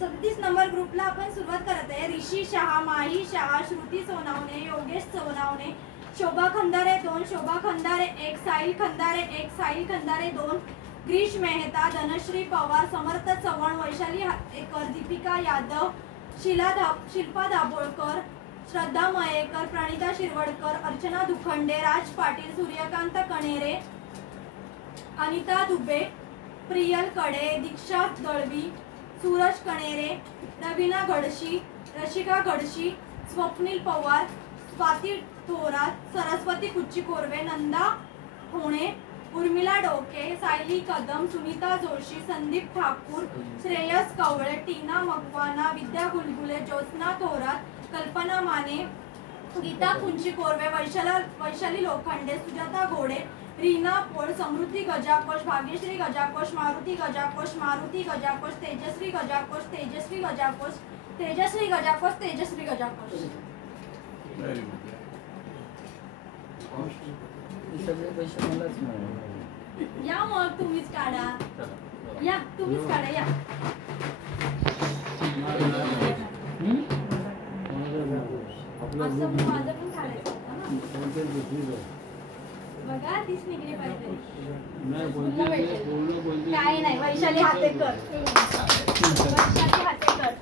37 number ग्रुपला आपण सुरुवात करत आहे। ऋषी शहा, माही शहा, श्रुती सोनावणे, योगेश सोनावणे, शोभा खंदारे 2, शोभा खंदारे 1, साहिल खंदारे 1, साहिल खंदारे 2, ग्रीश मेहता, धनश्री पवार, समर्थ चव्हाण, वैशाली हातेकर, दीपिका यादव, शिल्पा दाभोळकर, श्रद्धा मयेकर, प्रणिता शिरवडकर, अर्चना दुखंडे, राज पाटील, सूर्यकांत कणेरे, अनिता दुबे, प्रियल कडे, दीक्षा दळवी, सूरज कणेरे, रवीना गडशी, रशिका गडशी, स्वप्नील पवार, स्वाती थोरात, सरस्वती कुच्ची कोरवे, नंदा होणे, उर्मिला डोके, सायली कदम, सुनीता जोशी, संदीप ठाकूर, श्रेयस कवळे, टीना मकवाना, विद्या गुलगुले, ज्योत्स्ना थोरात, कल्पना माने, गीता कुंची कोरवे, वैशाली लोखंडे, सुजाता घोडे, रीना पोळ, समृद्धी गजाकोश, भाग्यश्री गजाकोश, मारुती गजाकोश, मारुती गजाकोश, तेजश्री गजाकोश, तेजश्री गजाकोश, तेजश्री गजाकोश, तेजश्री गजाकोश। या मग तुम्हीच काढा, या तुम्हीच काढा, या असं माझं पण काढायचं बघा, तीच निघली पाहिजे। काय नाही, वैशाली हातेकर, वैशाली हातेकर।